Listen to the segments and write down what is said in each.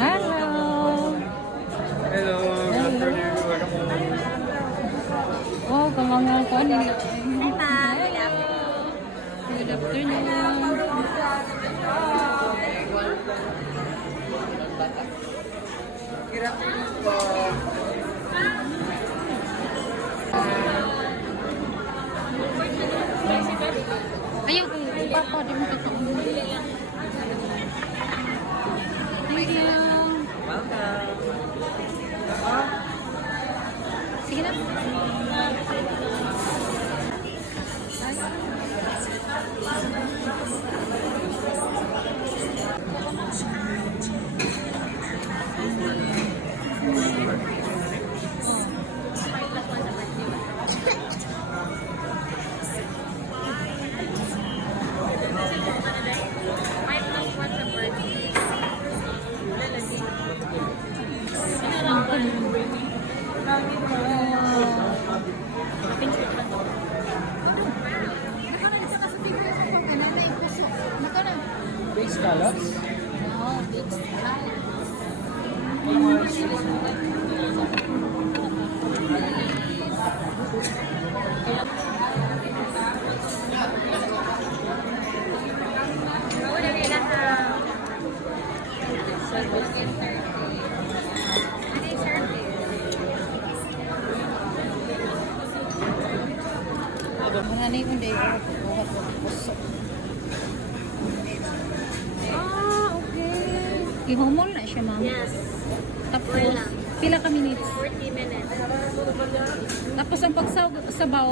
Hello. Hello. Wow, kamanga ko ni. Hi, ma'am. Good afternoon. Ayaw ko, papa, di mo ito. Thank you. Welcome. Sige na. Base scallops? Oh, big style. Marami kong day off. Bukat ko puso. Ah, okay. I-homol na siya, ma'am. Yes. Tapos, Wala. pila ka minutes. 40 minutes. Tapos ang pagsabaw,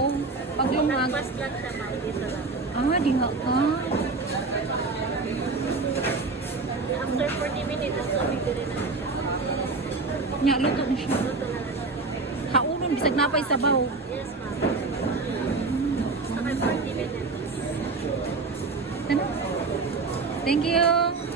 pag lumag. Nagpas lang siya, ma'am. Dito lang. Ah, di nga ka. After 40 minutes, tubig din na siya. Nya, luto na siya. Luto na lang siya. Kaunon, bisag napay sabaw. Yes, ma'am. After 40 minutes. Ano? Thank you.